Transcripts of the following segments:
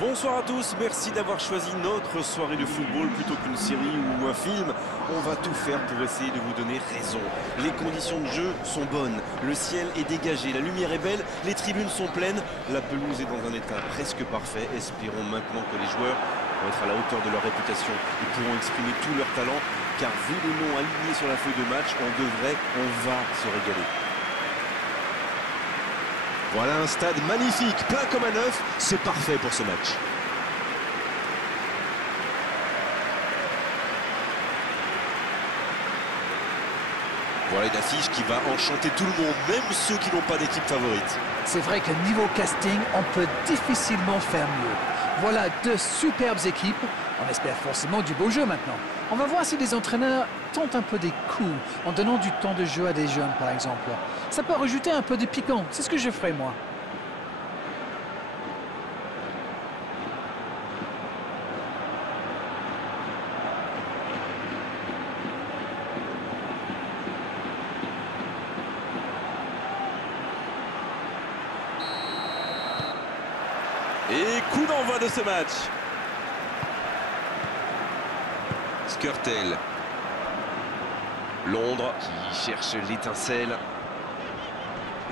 Bonsoir à tous, merci d'avoir choisi notre soirée de football plutôt qu'une série ou un film. On va tout faire pour essayer de vous donner raison. Les conditions de jeu sont bonnes, le ciel est dégagé, la lumière est belle, les tribunes sont pleines, la pelouse est dans un état presque parfait. Espérons maintenant que les joueurs vont être à la hauteur de leur réputation et pourront exprimer tout leur talent, car vu les noms alignés sur la feuille de match, on va se régaler. Voilà un stade magnifique, plein comme à neuf, c'est parfait pour ce match. Voilà une affiche qui va enchanter tout le monde, même ceux qui n'ont pas d'équipe favorite. C'est vrai que niveau casting, on peut difficilement faire mieux. Voilà deux superbes équipes. On espère forcément du beau jeu maintenant. On va voir si les entraîneurs tentent un peu des coups en donnant du temps de jeu à des jeunes, par exemple. Ça peut rajouter un peu de piquant. C'est ce que je ferai, moi. Et coup d'envoi de ce match. Skrtel. Londres qui cherche l'étincelle.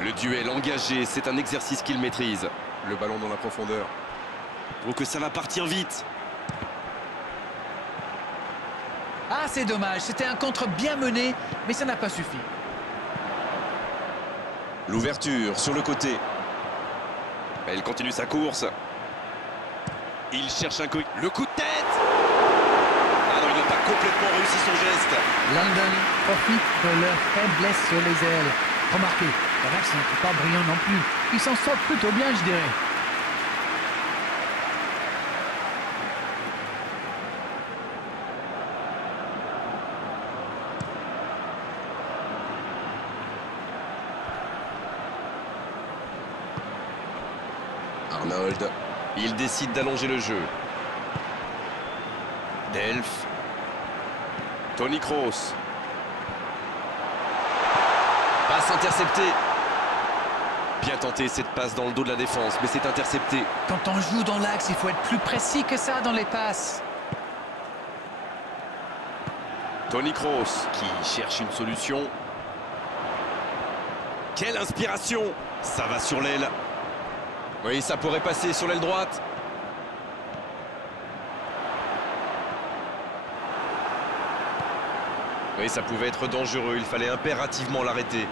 Le duel engagé, c'est un exercice qu'il maîtrise. Le ballon dans la profondeur. Donc ça va partir vite. Ah, c'est dommage. C'était un contre bien mené, mais ça n'a pas suffi. L'ouverture sur le côté. Elle continue sa course. Il cherche un coup. Le coup de tête. Ah non, il n'a pas complètement réussi son geste. London profite de leur faiblesse sur les ailes. Remarquez, l'Ajax n'est pas brillant non plus. Ils s'en sortent plutôt bien, je dirais. Arnold. Il décide d'allonger le jeu. Delph. Toni Kroos. Passe interceptée. Bien tenté cette passe dans le dos de la défense, mais c'est intercepté. Quand on joue dans l'axe, il faut être plus précis que ça dans les passes. Toni Kroos qui cherche une solution. Quelle inspiration! Ça va sur l'aile. Oui, ça pourrait passer sur l'aile droite. Oui, ça pouvait être dangereux. Il fallait impérativement l'arrêter.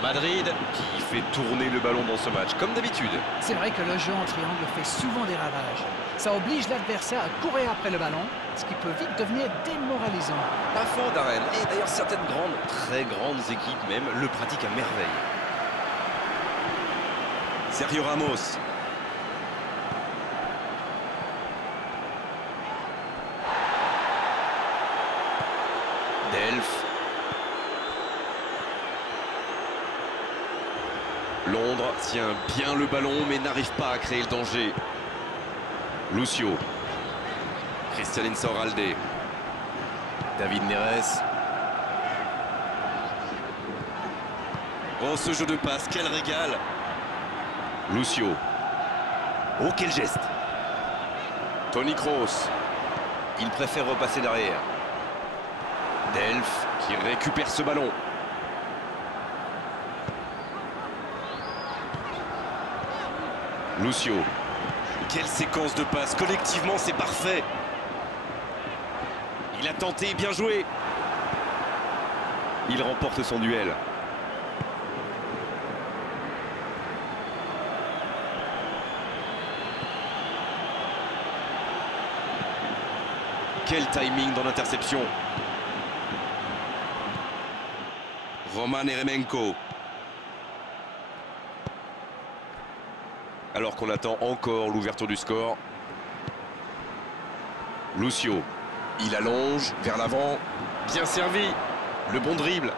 Madrid qui fait tourner le ballon dans ce match, comme d'habitude. C'est vrai que le jeu en triangle fait souvent des ravages. Ça oblige l'adversaire à courir après le ballon, ce qui peut vite devenir démoralisant. Pas faux, Darren. Et d'ailleurs, certaines grandes, très grandes équipes même, le pratiquent à merveille. Sergio Ramos. Delph. Londres tient bien le ballon mais n'arrive pas à créer le danger. Lucio. Christian Insaurralde. David Neres. Oh, ce jeu de passe, quel régal! Lucio. Oh, quel geste! Toni Kroos. Il préfère repasser derrière. Delph qui récupère ce ballon. Lucio. Quelle séquence de passes! Collectivement, c'est parfait. Il a tenté, bien joué. Il remporte son duel. Quel timing dans l'interception. Roman Eremenko. Alors qu'on attend encore l'ouverture du score. Lucio. Il allonge vers l'avant. Bien servi. Le bon dribble.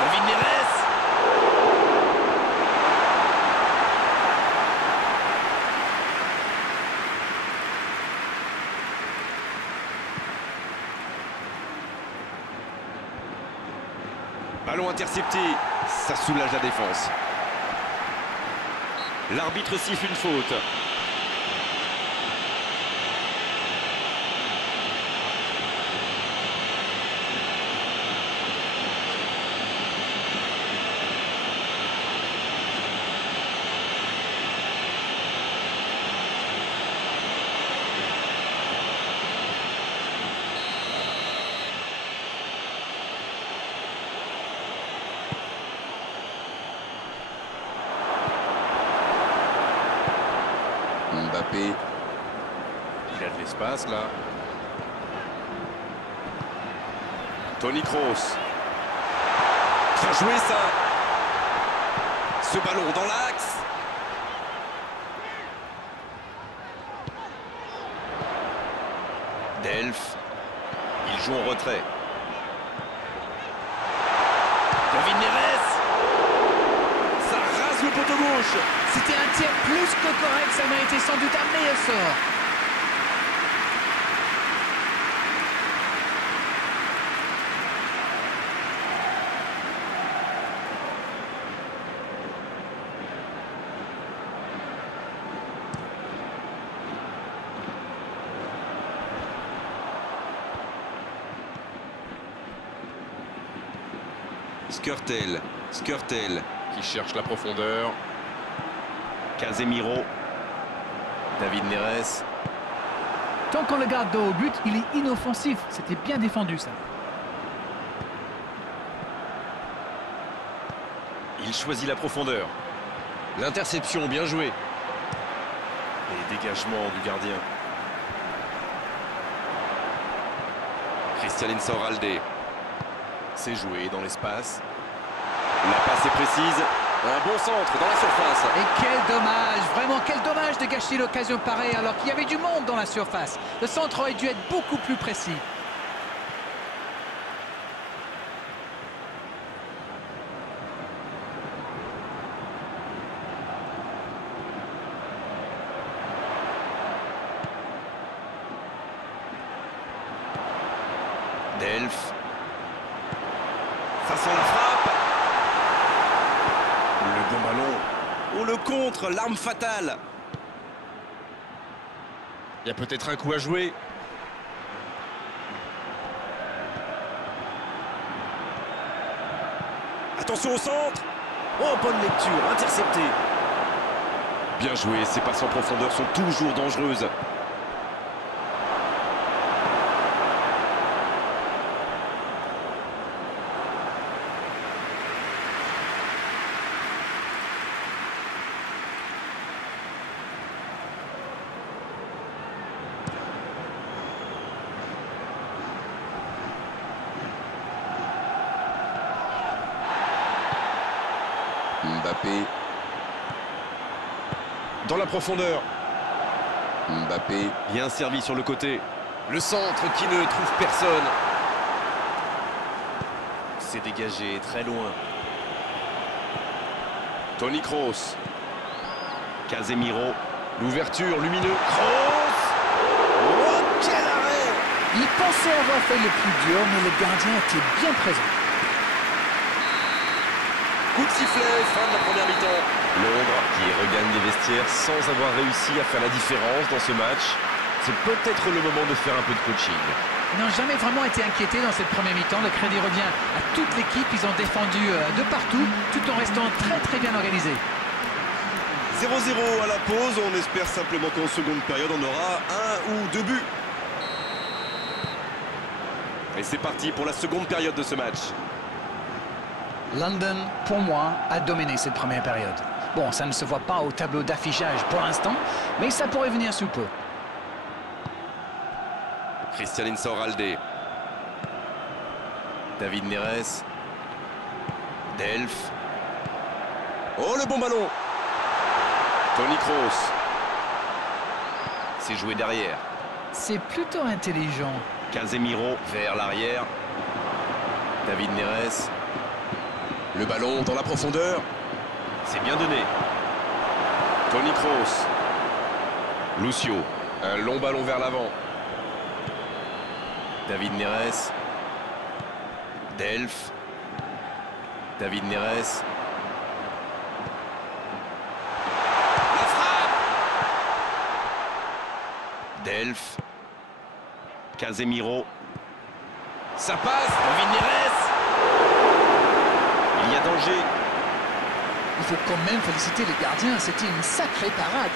David Neres. Ballon intercepté. Ça soulage la défense. L'arbitre siffle une faute. Mbappé. Il a de l'espace là. Toni Kroos. Bien joué ça. Ce ballon dans l'axe. Delph. Il joue en retrait. David Neres. Ça rase le poteau gauche. C'était un tir plus que correct, ça méritait sans doute un meilleur sort. Skrtel qui cherche la profondeur. Casemiro. David Neres. Tant qu'on le garde dos au but, il est inoffensif. C'était bien défendu, ça. Il choisit la profondeur. L'interception, bien joué. Les dégagements du gardien. Christian Insaurralde. C'est joué dans l'espace. La passe est précise. Un bon centre dans la surface. Et quel dommage, vraiment quel dommage de gâcher l'occasion pareille alors qu'il y avait du monde dans la surface. Le centre aurait dû être beaucoup plus précis. Delph. Ça sent la frappe. Le bon ballon. Oh, le contre, l'arme fatale. Il y a peut-être un coup à jouer. Attention au centre. Oh, bonne lecture, intercepté. Bien joué, ces passes en profondeur sont toujours dangereuses. Mbappé. Dans la profondeur. Mbappé. Bien servi sur le côté. Le centre qui ne trouve personne. C'est dégagé très loin. Toni Kroos. Casemiro. L'ouverture, lumineux. Kroos. Oh, quel arrêt! Il pensait avoir fait le plus dur, mais le gardien était bien présent. Coup de sifflet, fin de la première mi-temps. Londres qui regagne les vestiaires sans avoir réussi à faire la différence dans ce match. C'est peut-être le moment de faire un peu de coaching. Ils n'ont jamais vraiment été inquiétés dans cette première mi-temps. Le crédit revient à toute l'équipe. Ils ont défendu de partout, tout en restant très très bien organisés. 0-0 à la pause. On espère simplement qu'en seconde période, on aura un ou deux buts. Et c'est parti pour la seconde période de ce match. London, pour moi, a dominé cette première période. Bon, ça ne se voit pas au tableau d'affichage pour l'instant, mais ça pourrait venir sous peu. Christian Insaurralde. David Neres. Delph. Oh, le bon ballon. Toni Kroos. C'est joué derrière. C'est plutôt intelligent. Casemiro vers l'arrière. David Neres. Le ballon dans la profondeur. C'est bien donné. Toni Kroos. Lucio. Un long ballon vers l'avant. David Neres. Delph. David Neres. Delph. Casemiro. Ça passe. David Neres. Il y a danger. Il faut quand même féliciter les gardiens, c'était une sacrée parade.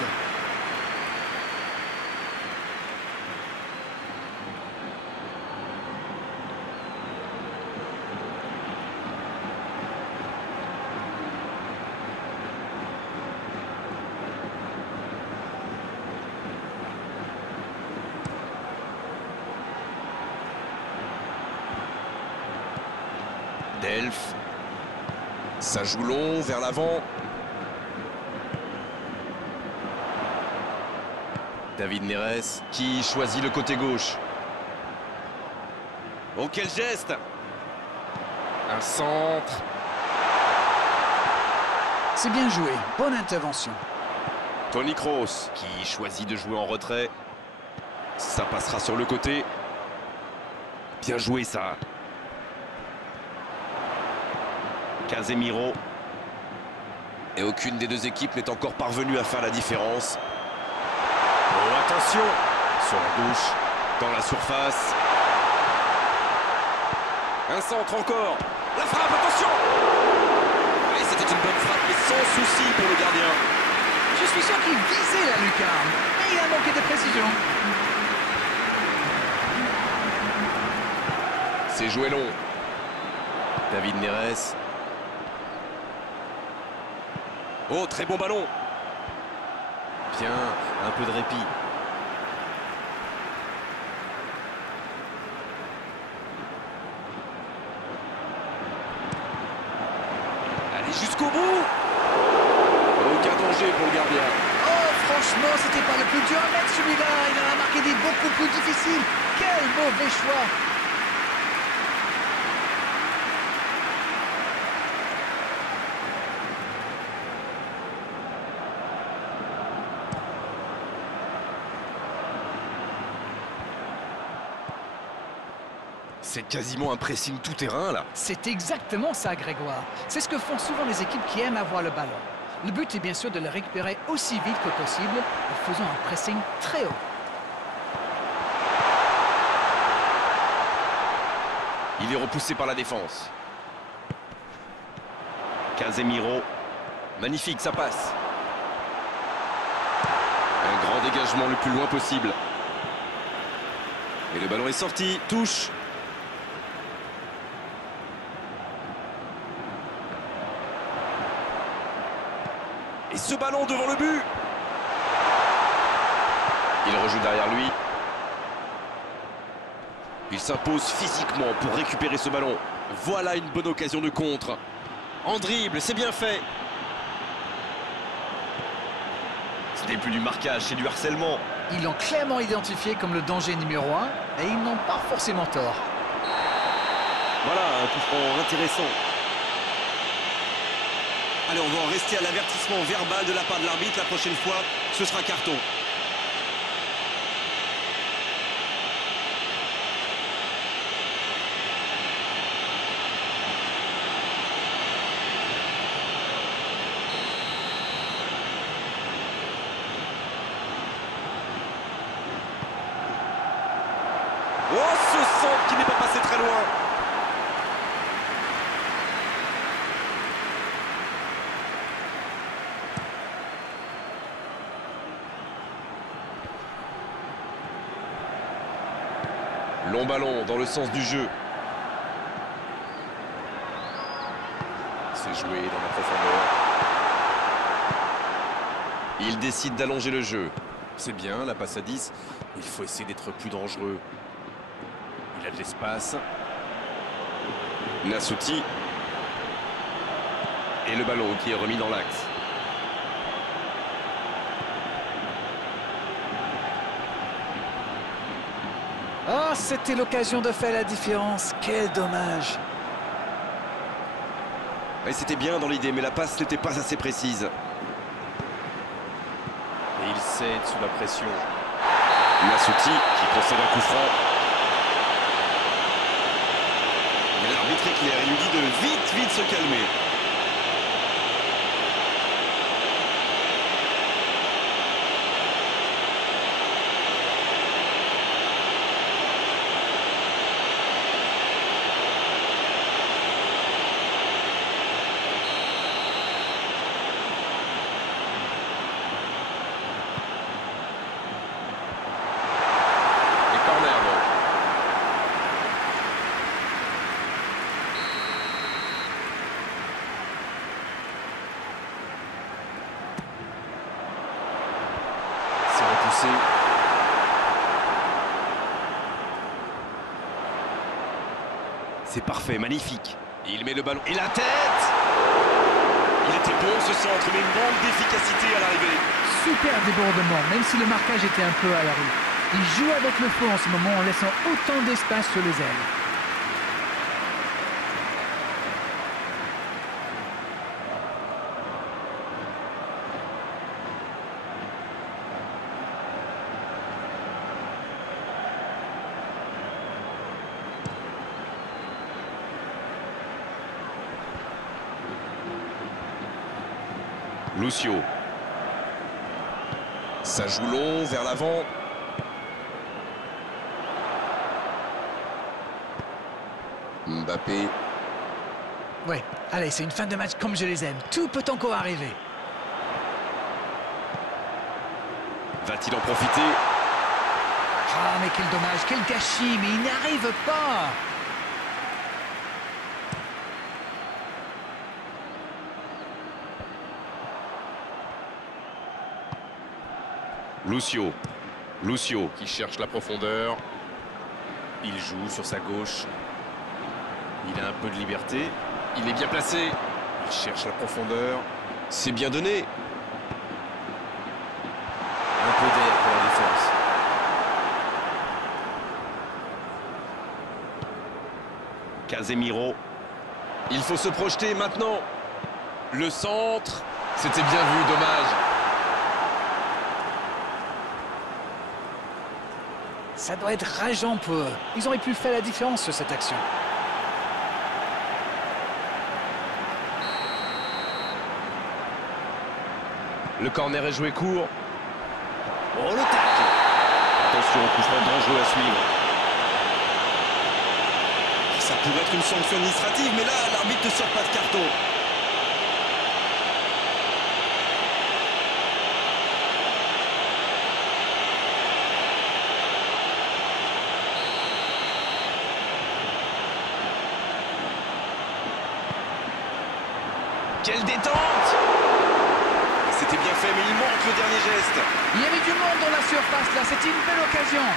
Delph. Ça joue long vers l'avant. David Neres qui choisit le côté gauche. Oh, quel geste! Un centre. C'est bien joué, bonne intervention. Toni Kroos qui choisit de jouer en retrait. Ça passera sur le côté. Bien joué ça. Casemiro. Et aucune des deux équipes n'est encore parvenue à faire la différence. Oh, attention! Sur la gauche, dans la surface. Un centre encore. La frappe, attention! Et c'était une bonne frappe, mais sans souci pour le gardien. Je suis sûr qu'il visait la lucarne, mais il a manqué de précision. C'est joué long. David Neres. Oh, très bon ballon. Bien, un peu de répit. Allez, jusqu'au bout. Aucun danger pour le gardien. Oh, franchement, c'était pas le plus dur à mettre celui-là. Il en a marqué des beaucoup plus difficiles. Quel mauvais choix. C'est quasiment un pressing tout-terrain, là. C'est exactement ça, Grégoire. C'est ce que font souvent les équipes qui aiment avoir le ballon. Le but est bien sûr de le récupérer aussi vite que possible en faisant un pressing très haut. Il est repoussé par la défense. Casemiro. Magnifique, ça passe. Un grand dégagement le plus loin possible. Et le ballon est sorti. Touche. Et ce ballon devant le but. Il rejoue derrière lui. Il s'impose physiquement pour récupérer ce ballon. Voilà une bonne occasion de contre. En dribble, c'est bien fait. Ce n'est plus du marquage, c'est du harcèlement. Ils l'ont clairement identifié comme le danger numéro 1 et ils n'ont pas forcément tort. Voilà, un coup franc intéressant. Allez, on va en rester à l'avertissement verbal de la part de l'arbitre. La prochaine fois, ce sera carton. Oh, ce centre qui n'est pas passé très loin. Long ballon dans le sens du jeu. C'est joué dans la profondeur. Il décide d'allonger le jeu. C'est bien, la passe à 10. Il faut essayer d'être plus dangereux. Il a de l'espace. Nassuti. Et le ballon qui est remis dans l'axe. Ah, c'était l'occasion de faire la différence. Quel dommage. Et c'était bien dans l'idée, mais la passe n'était pas assez précise. Et il cède sous la pression. Nassuti qui concède un coup franc. Mais l'arbitre est clair, il lui dit de vite se calmer. lancer. C'est parfait, magnifique. Il met le ballon. Et la tête! Il était bon ce centre, mais une manque d'efficacité à l'arrivée. Super débordement, même si le marquage était un peu à la rue. Il joue avec le feu en ce moment en laissant autant d'espace sur les ailes. Lucio. Ça joue long vers l'avant. Mbappé. Ouais, allez, c'est une fin de match comme je les aime. Tout peut encore arriver. Va-t-il en profiter? Ah, mais quel dommage, quel gâchis, mais il n'y arrive pas. Lucio. Lucio qui cherche la profondeur. Il joue sur sa gauche. Il a un peu de liberté. Il est bien placé. Il cherche la profondeur. C'est bien donné. Un peu d'air pour la défense. Casemiro. Il faut se projeter maintenant. Le centre. C'était bien vu, dommage. Ça doit être rageant pour eux. Ils auraient pu faire la différence sur cette action. Le corner est joué court. Oh, le tacle. Attention, coup franc dangereux à suivre. Ça pourrait être une sanction administrative, mais là, l'arbitre ne sort pas de carton. Quelle détente! C'était bien fait, mais il manque le dernier geste. Il y avait du monde dans la surface là, c'était une belle occasion.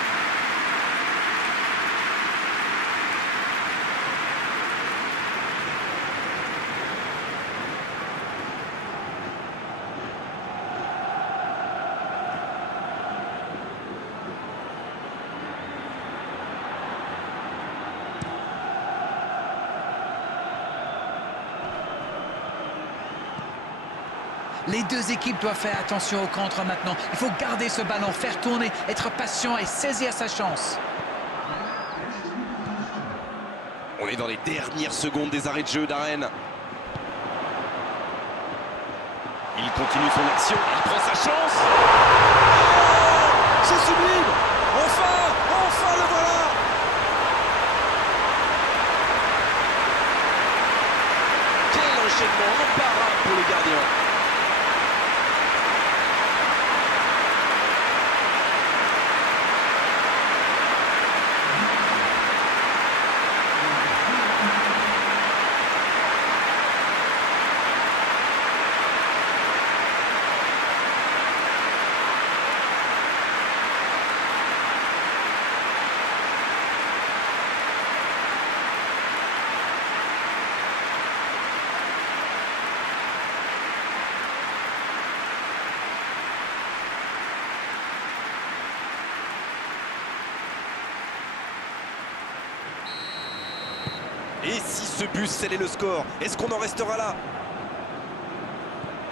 Les deux équipes doivent faire attention au contre maintenant. Il faut garder ce ballon, faire tourner, être patient et saisir sa chance. On est dans les dernières secondes des arrêts de jeu d'Arène. Il continue son action, il prend sa chance. Oh, c'est sublime! Enfin le voilà! Quel enchaînement imparable pour le gardien. Et si ce but scellait le score, est-ce qu'on en restera là?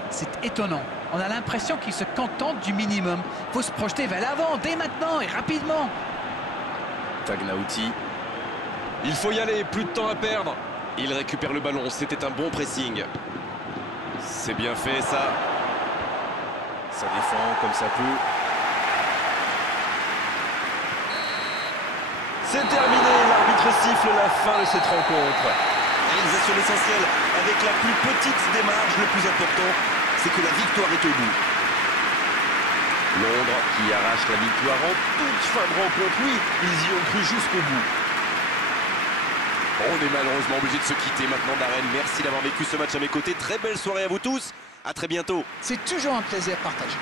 C'est étonnant. On a l'impression qu'ils se contentent du minimum. Il faut se projeter vers l'avant dès maintenant et rapidement. Tagnauti. Il faut y aller, plus de temps à perdre. Il récupère le ballon, c'était un bon pressing. C'est bien fait ça. Ça défend comme ça peut. C'est terminé, l'arbitre siffle la fin de cette rencontre. Réalisation essentielle, avec la plus petite des marges, le plus important, c'est que la victoire est au bout. Londres qui arrache la victoire en toute fin de rencontre. Oui, ils y ont cru jusqu'au bout. On est malheureusement obligé de se quitter maintenant d'Arène. Merci d'avoir vécu ce match à mes côtés. Très belle soirée à vous tous. À très bientôt. C'est toujours un plaisir partagé.